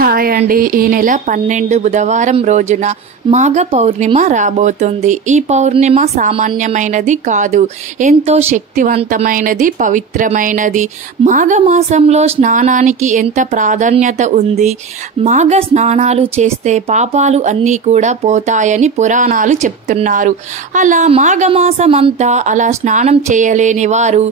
Hi అండి. ఈ నెల 12 బుధవారం రోజున మాఘ పౌర్ణిమ రాబోతుంది. ఈ పౌర్ణిమ సామాన్యమైనది కాదు, ఎంతో శక్తివంతమైనది, పవిత్రమైనది. మాఘమాసంలో స్నానానికి ఎంత ప్రాధాన్యత ఉంది. మాఘ స్నానాలు చేస్తే పాపాలు అన్నీ కూడా పోతాయని పురాణాలు చెప్తున్నారు. అలా మాఘమాసం అంతా అలా స్నానం చేయలేని వారు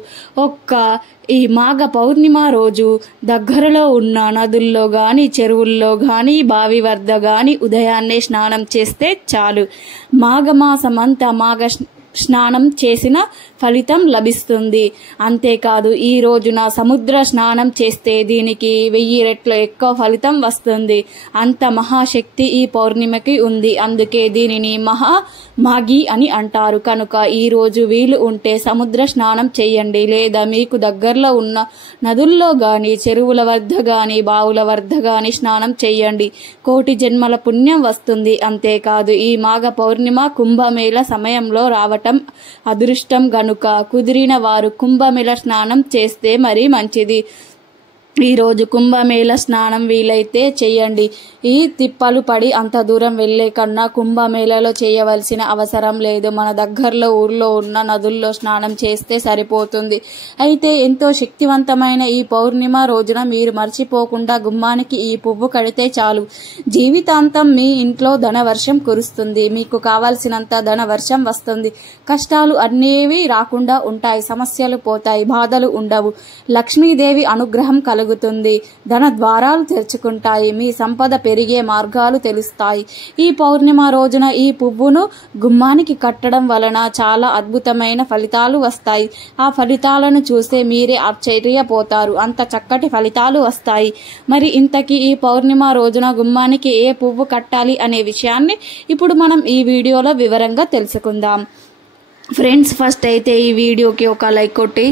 ఈ మాఘ పౌర్ణిమ రోజు దగ్గరలో ఉన్న నదుల్లో గాని, చెరువుల్లో గాని, బావి వద్ద గాని ఉదయాన్నే స్నానం చేస్తే చాలు. మాఘమాసమంతా స్నానం చేసిన ఫలితం లభిస్తుంది. అంతేకాదు, ఈ రోజున సముద్ర స్నానం చేస్తే దీనికి 1000 రెట్ల ఎక్కువ ఫలితం వస్తుంది. అంత మహాశక్తి ఈ పౌర్ణిమకి ఉంది. అందుకే దీనిని మాఘి అని అంటారు. కనుక ఈ రోజు వీలు ఉంటే సముద్ర స్నానం చేయండి, లేదా మీకు దగ్గరలో ఉన్న నదుల్లో గాని, చెరువుల వద్ద గాని, బావుల వద్ద గాని స్నానం చేయండి. కోటి జన్మల పుణ్యం వస్తుంది. అంతేకాదు, ఈ మాఘ పౌర్ణిమ కుంభమేళ సమయంలో రావటం అదృష్టం గనుక కుదిరిన వారు కుంభమేళ స్నానం చేస్తే మరీ మంచిది. ఈరోజు కుంభమేళ స్నానం వీలైతే చేయండి. ఈ తిప్పలు పడి అంత దూరం వెళ్లే కన్నా కుంభమేళలో చేయవలసిన అవసరం లేదు. మన దగ్గరలో ఊర్లో ఉన్న నదుల్లో స్నానం చేస్తే సరిపోతుంది. అయితే ఎంతో శక్తివంతమైన ఈ పౌర్ణిమ రోజున మీరు మర్చిపోకుండా గుమ్మానికి ఈ పువ్వు కడితే చాలు, జీవితాంతం మీ ఇంట్లో ధనవర్షం కురుస్తుంది. మీకు కావాల్సినంత ధనవర్షం వస్తుంది. కష్టాలు అనేవి రాకుండా ఉంటాయి. సమస్యలు పోతాయి, బాధలు ఉండవు. లక్ష్మీదేవి అనుగ్రహం కలుగుతుంది. ధన ద్వారాలు తెరుచుకుంటాయి. మీ సంపద పెరిగే మార్గాలు తెలుస్తాయి. ఈ పౌర్ణిమ రోజున ఈ పువ్వును గుమ్మానికి కట్టడం వలన చాలా అద్భుతమైన ఫలితాలు వస్తాయి. ఆ ఫలితాలను చూస్తే మీరే ఆశ్చర్యపోతారు. అంత చక్కటి ఫలితాలు వస్తాయి. మరి ఇంతకీ ఈ పౌర్ణిమ రోజున గుమ్మానికి ఏ పువ్వు కట్టాలి అనే విషయాన్ని ఇప్పుడు మనం ఈ వీడియోలో వివరంగా తెలుసుకుందాం. ఫ్రెండ్స్, ఫస్ట్ అయితే ఈ వీడియోకి ఒక లైక్ కొట్టి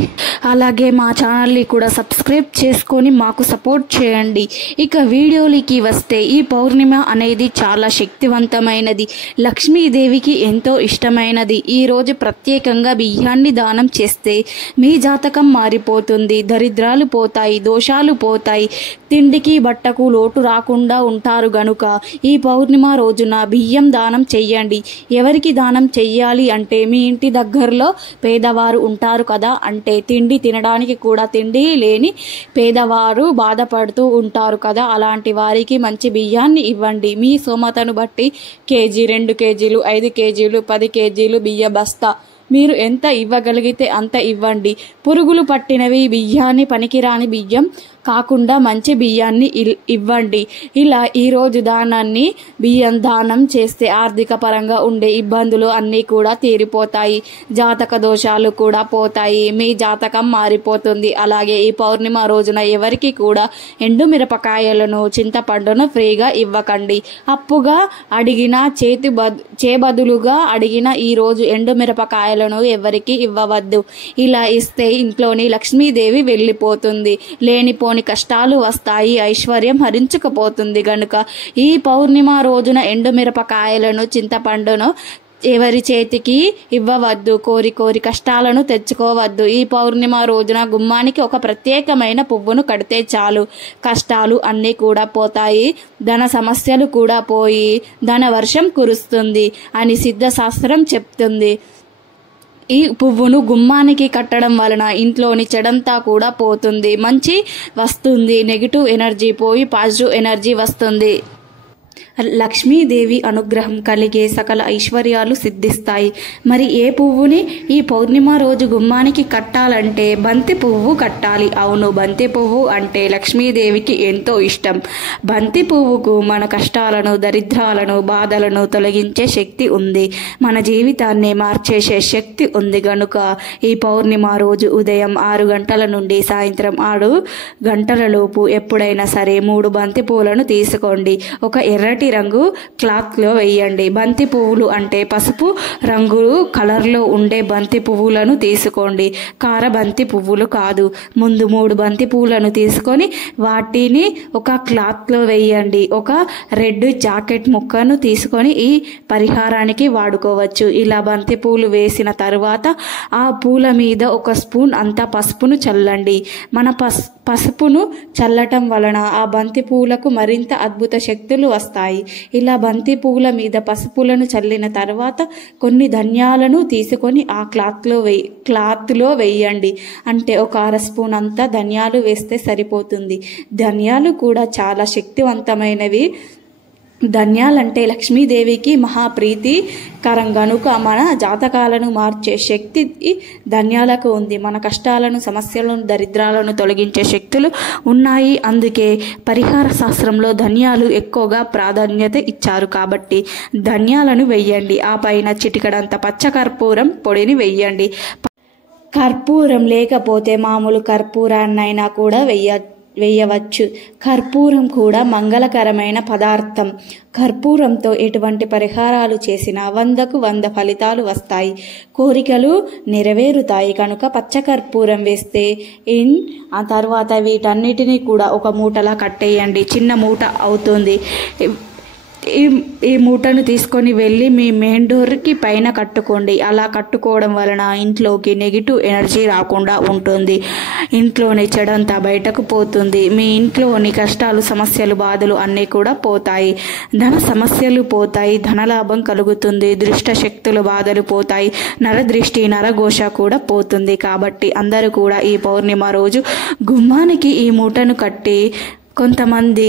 అలాగే మా ఛానల్ని కూడా సబ్స్క్రైబ్ చేసుకొని మాకు సపోర్ట్ చేయండి. ఇక వీడియోలకి వస్తే, ఈ పౌర్ణిమ అనేది చాలా శక్తివంతమైనది, లక్ష్మీదేవికి ఎంతో ఇష్టమైనది. ఈరోజు ప్రత్యేకంగా బియ్యాన్ని దానం చేస్తే మీ జాతకం మారిపోతుంది. దరిద్రాలు పోతాయి, దోషాలు పోతాయి, తిండికి బట్టకు లోటు రాకుండా ఉంటారు. గనుక ఈ పౌర్ణిమ రోజున బియ్యం దానం చెయ్యండి. ఎవరికి దానం చెయ్యాలి అంటే, మీ ఇంటి దగ్గరలో పేదవారు ఉంటారు కదా, అంటే తిండి తినడానికి కూడా తిండి లేని పేదవారు బాధపడుతూ ఉంటారు కదా, అలాంటి వారికి మంచి బియ్యాన్ని ఇవ్వండి. మీ స్తోమతను బట్టి కేజీ, 2 కేజీలు, 5 కేజీలు, 10 కేజీలు బియ్య బస్తా మీరు ఎంత ఇవ్వగలిగితే అంత ఇవ్వండి. పురుగులు పట్టినవి బియ్యాన్ని, పనికిరాని బియ్యం కాకుండా మంచి బియ్యాన్ని ఇవ్వండి. ఇలా ఈరోజు బియ్యం దానం చేస్తే ఆర్థిక పరంగా ఉండే ఇబ్బందులు అన్నీ కూడా తీరిపోతాయి. జాతక దోషాలు కూడా పోతాయి. మీ జాతకం మారిపోతుంది. అలాగే ఈ పౌర్ణిమ రోజున ఎవరికి కూడా ఎండు మిరపకాయలను, చింతపండును ఫ్రీగా ఇవ్వకండి. అప్పుగా అడిగిన చేబదులుగా అడిగిన ఈ రోజు ఎండు మిరపకాయలను ఎవరికి ఇవ్వవద్దు. ఇలా ఇస్తే ఇంట్లోని లక్ష్మీదేవి వెళ్ళిపోతుంది. లేనిపోని కష్టాలు వస్తాయి, ఐశ్వర్యం హరించుకుపోతుంది. గనుక ఈ పౌర్ణిమ రోజున ఎండుమిరపకాయలను, చింతపండును ఎవరి చేతికి ఇవ్వవద్దు. కోరి కష్టాలను తెచ్చుకోవద్దు. ఈ పౌర్ణిమ రోజున గుమ్మానికి ఒక ప్రత్యేకమైన పువ్వును కడితే చాలు, కష్టాలు అన్నీ కూడా పోతాయి, ధన సమస్యలు కూడా పోయి ధన వర్షం కురుస్తుంది అని సిద్ధశాస్త్రం చెప్తుంది. ఈ పువ్వును గుమ్మానికి కట్టడం వలన ఇంట్లోని చెడంతా కూడా పోతుంది, మంచి వస్తుంది, నెగిటివ్ ఎనర్జీ పోయి పాజిటివ్ ఎనర్జీ వస్తుంది. లక్ష్మీదేవి అనుగ్రహం కలిగే సకల ఐశ్వర్యాలు సిద్ధిస్తాయి. మరి ఏ పువ్వుని ఈ పౌర్ణిమ రోజు గుమ్మానికి కట్టాలంటే బంతి పువ్వు కట్టాలి. అవును, బంతి పువ్వు అంటే లక్ష్మీదేవికి ఎంతో ఇష్టం. బంతి పువ్వుకు మన కష్టాలను, దరిద్రాలను, బాధలను తొలగించే శక్తి ఉంది. మన జీవితాన్ని మార్చేసే శక్తి ఉంది. గనుక ఈ పౌర్ణిమ రోజు ఉదయం 6 గంటల నుండి సాయంత్రం 6 గంటల లోపు ఎప్పుడైనా సరే 3 బంతి పూలను తీసుకోండి. ఒక ఎర్ర ఎర్రటి రంగు క్లాత్లో వేయండి. బంతి పువ్వులు అంటే పసుపు రంగు కలర్లో ఉండే బంతి పువ్వులను తీసుకోండి, కార బంతి పువ్వులు కాదు. ముందు 3 బంతి పువ్వులను తీసుకొని వాటిని ఒక క్లాత్లో వేయండి. ఒక రెడ్ జాకెట్ ముక్కను తీసుకొని ఈ పరిహారానికి వాడుకోవచ్చు. ఇలా బంతి పూలు వేసిన తర్వాత ఆ పూల మీద 1 స్పూన్ అంత పసుపును చల్లండి. మన పసుపును చల్లటం వలన ఆ బంతి పువ్వులకు మరింత అద్భుత శక్తులు వస్తాయి. ఇలా బంతి పువ్వుల మీద పసుపులను చల్లిన తర్వాత కొన్ని ధనియాలను తీసుకొని ఆ క్లాత్లో వేయండి. అంటే 1 అర స్పూన్ అంతా ధనియాలు వేస్తే సరిపోతుంది. ధనియాలు కూడా చాలా శక్తివంతమైనవి. ధనియాలంటే లక్ష్మీదేవికి మహాప్రీతికరం గనుక మన జాతకాలను మార్చే శక్తి ధనియాలకు ఉంది. మన కష్టాలను, సమస్యలను, దరిద్రాలను తొలగించే శక్తులు ఉన్నాయి. అందుకే పరిహార శాస్త్రంలో ధనియాలు ఎక్కువగా ప్రాధాన్యత ఇచ్చారు. కాబట్టి ధనియాలను వెయ్యండి. ఆ పైన చిటికడంత పచ్చకర్పూరం పొడిని వెయ్యండి. కర్పూరం లేకపోతే మామూలు కర్పూరాన్నైనా కూడా వేయవచ్చు. కర్పూరం కూడా మంగళకరమైన పదార్థం. కర్పూరంతో ఎటువంటి పరిహారాలు చేసినా 100కు 100 ఫలితాలు వస్తాయి, కోరికలు నెరవేరుతాయి. కనుక పచ్చకర్పూరం వేస్తే ఆ తర్వాత వీటన్నిటినీ కూడా ఒక మూటలా కట్టేయండి. చిన్న మూట అవుతుంది. ఈ మూటను తీసుకొని వెళ్ళి మీ మెయిన్ డోర్కి పైన కట్టుకోండి. అలా కట్టుకోవడం వలన ఇంట్లోకి నెగిటివ్ ఎనర్జీ రాకుండా ఉంటుంది. ఇంట్లోని చెడంతా బయటకు పోతుంది. మీ ఇంట్లోని కష్టాలు, సమస్యలు, బాధలు అన్నీ కూడా పోతాయి. ధన సమస్యలు పోతాయి, ధనలాభం కలుగుతుంది, దుష్ట శక్తులు బాధలు పోతాయి, నరదృష్టి, నరఘోష కూడా పోతుంది. కాబట్టి అందరూ కూడా ఈ పౌర్ణిమ రోజు గుమ్మానికి ఈ మూటను కట్టి, కొంతమంది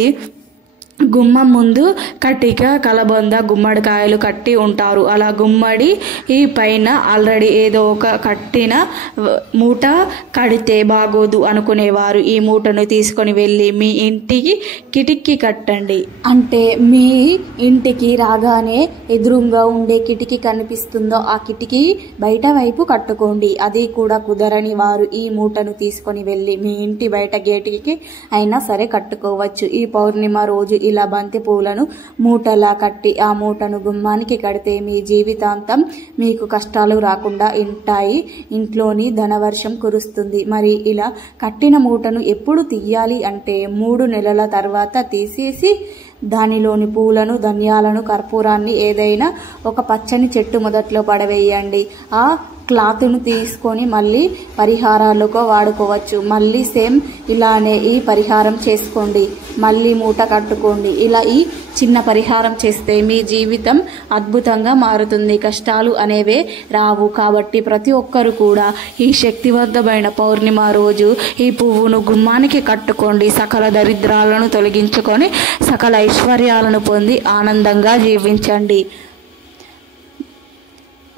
గుమ్మం ముందు కట్టిక, కలబంద, గుమ్మడికాయలు కట్టి ఉంటారు. అలా గుమ్మడి ఈ పైన ఆల్రెడీ ఏదో ఒక కట్టిన మూట కడితే బాగోదు అనుకునేవారు ఈ మూటను తీసుకొని వెళ్ళి మీ ఇంటికి కిటికీ కట్టండి. అంటే మీ ఇంటికి రాగానే ఎదురుగా ఉండే కిటికీ కనిపిస్తుందో ఆ కిటికీ బయట వైపు కట్టుకోండి. అది కూడా కుదరని వారు ఈ మూటను తీసుకొని వెళ్ళి మీ ఇంటి బయట గేటుకి అయినా సరే కట్టుకోవచ్చు. ఈ పౌర్ణిమ రోజు ఇలా బంతి పూలను మూటలా కట్టి ఆ మూటను గుమ్మానికి కడితే మీ జీవితాంతం మీకు కష్టాలు రాకుండా ఉంటాయి. ఇంట్లోని ధనవర్షం కురుస్తుంది. మరి ఇలా కట్టిన మూటను ఎప్పుడు తీయాలి అంటే 3 నెలల తర్వాత తీసేసి దానిలోని పూలను, ధనియాలను, కర్పూరాన్ని ఏదైనా ఒక పచ్చని చెట్టు మొదట్లో పడవేయండి. ఆ క్లాత్ను తీసుకొని మళ్ళీ పరిహారాలకు వాడుకోవచ్చు. మళ్ళీ సేమ్ ఇలానే ఈ పరిహారం చేసుకోండి. మళ్ళీ మూట కట్టుకోండి. ఇలా ఈ చిన్న పరిహారం చేస్తే మీ జీవితం అద్భుతంగా మారుతుంది. కష్టాలు అనేవే రావు. కాబట్టి ప్రతి ఒక్కరు కూడా ఈ శక్తివంతమైన పౌర్ణిమ రోజు ఈ పువ్వును గుమ్మానికి కట్టుకోండి. సకల దరిద్రాలను తొలగించుకొని సకల ఐశ్వర్యాలను పొంది ఆనందంగా జీవించండి.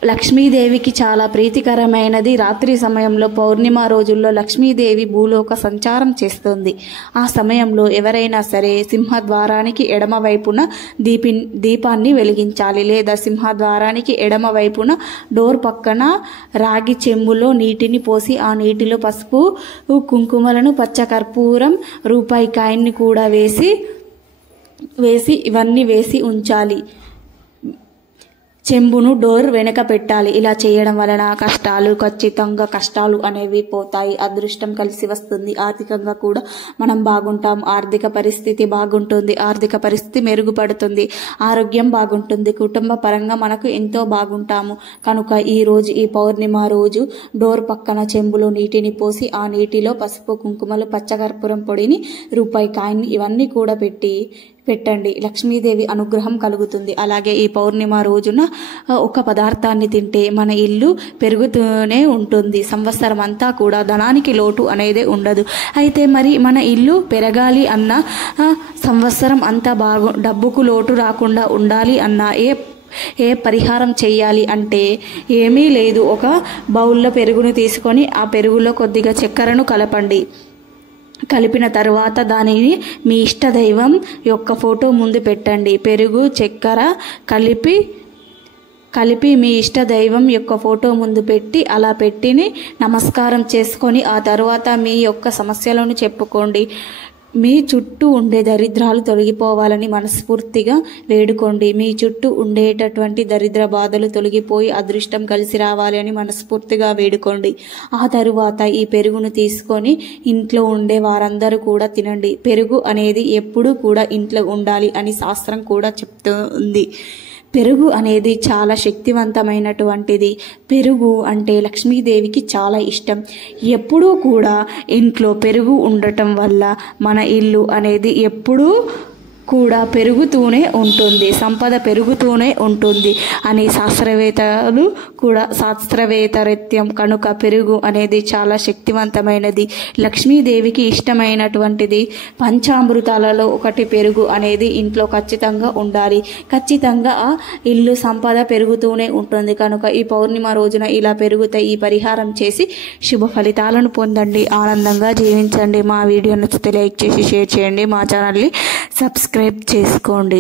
లక్ష్మీదేవికి చాలా ప్రీతికరమైనది. రాత్రి సమయంలో పౌర్ణిమ రోజుల్లో లక్ష్మీదేవి భూలోక సంచారం చేస్తుంది. ఆ సమయంలో ఎవరైనా సరే సింహద్వారానికి ఎడమ వైపున దీపాన్ని వెలిగించాలి. లేదా సింహద్వారానికి ఎడమ వైపున డోర్ పక్కన రాగి చెంబులో నీటిని పోసి ఆ నీటిలో పసుపు, కుంకుమలను, పచ్చకర్పూరం, రూపాయి కాయిన్ని కూడా ఇవన్నీ వేసి ఉంచాలి. చెంబును డోర్ వెనక పెట్టాలి. ఇలా చేయడం వలన ఖచ్చితంగా కష్టాలు అనేవి పోతాయి. అదృష్టం కలిసి వస్తుంది. ఆర్థికంగా కూడా మనం బాగుంటాం. ఆర్థిక పరిస్థితి బాగుంటుంది. ఆర్థిక పరిస్థితి మెరుగుపడుతుంది. ఆరోగ్యం బాగుంటుంది. కుటుంబ పరంగా మనకు ఎంతో బాగుంటాము. కనుక ఈ పౌర్ణిమ రోజు డోర్ పక్కన చెంబులో నీటిని పోసి ఆ నీటిలో పసుపు, కుంకుమలు, పచ్చకర్పూరం పొడిని, రూపాయి కాయిన్ ఇవన్నీ కూడా పెట్టండి. లక్ష్మీదేవి అనుగ్రహం కలుగుతుంది. అలాగే ఈ పౌర్ణిమ రోజున ఒక పదార్థాన్ని తింటే మన ఇల్లు పెరుగుతూనే ఉంటుంది. సంవత్సరం అంతా కూడా ధనానికి లోటు అనేది ఉండదు. అయితే మరి మన ఇల్లు పెరగాలి అన్న, సంవత్సరం అంతా డబ్బుకు లోటు రాకుండా ఉండాలి అన్న ఏ పరిహారం చేయాలి అంటే ఏమీ లేదు. ఒక బౌల్లో పెరుగును తీసుకొని ఆ పెరుగులో కొద్దిగా చక్కెరను కలపండి. కలిపిన తర్వాత దానిని మీ ఇష్టదైవం యొక్క ఫోటో ముందు పెట్టండి. పెరుగు, చక్కెర కలిపి మీ ఇష్ట దైవం యొక్క ఫోటో ముందు పెట్టి అలా పెట్టిని నమస్కారం చేసుకొని ఆ తర్వాత మీ యొక్క సమస్యలను చెప్పుకోండి. మీ చుట్టూ ఉండే దరిద్రాలు తొలగిపోవాలని మనస్ఫూర్తిగా వేడుకోండి. మీ చుట్టూ ఉండేటటువంటి దరిద్ర బాధలు తొలగిపోయి అదృష్టం కలిసి రావాలి అని మనస్ఫూర్తిగా వేడుకోండి. ఆ తరువాత ఈ పెరుగును తీసుకొని ఇంట్లో ఉండే వారందరూ కూడా తినండి. పెరుగు అనేది ఎప్పుడూ కూడా ఇంట్లో ఉండాలి అని శాస్త్రం కూడా చెప్తుంది. పెరుగు అనేది చాలా శక్తివంతమైనటువంటిది. పెరుగు అంటే లక్ష్మీదేవికి చాలా ఇష్టం. ఎప్పుడూ కూడా ఇంట్లో పెరుగు ఉండటం వల్ల మన ఇల్లు అనేది ఎప్పుడూ కూడా పెరుగుతూనే ఉంటుంది, సంపద పెరుగుతూనే ఉంటుంది అని శాస్త్రవేత్తరీత్యం కనుక పెరుగు అనేది చాలా శక్తివంతమైనది. లక్ష్మీదేవికి ఇష్టమైనటువంటిది పంచామృతాలలో ఒకటి పెరుగు అనేది ఇంట్లో ఖచ్చితంగా ఉండాలి. ఖచ్చితంగా ఆ ఇల్లు సంపద పెరుగుతూనే ఉంటుంది. కనుక ఈ పౌర్ణిమ రోజున ఇలా పెరుగుతే ఈ పరిహారం చేసి శుభ ఫలితాలను పొందండి, ఆనందంగా జీవించండి. మా వీడియో నచ్చితే లైక్ చేసి షేర్ చేయండి, మా ఛానల్ని సబ్స్క్రైబ్ చేసుకోండి.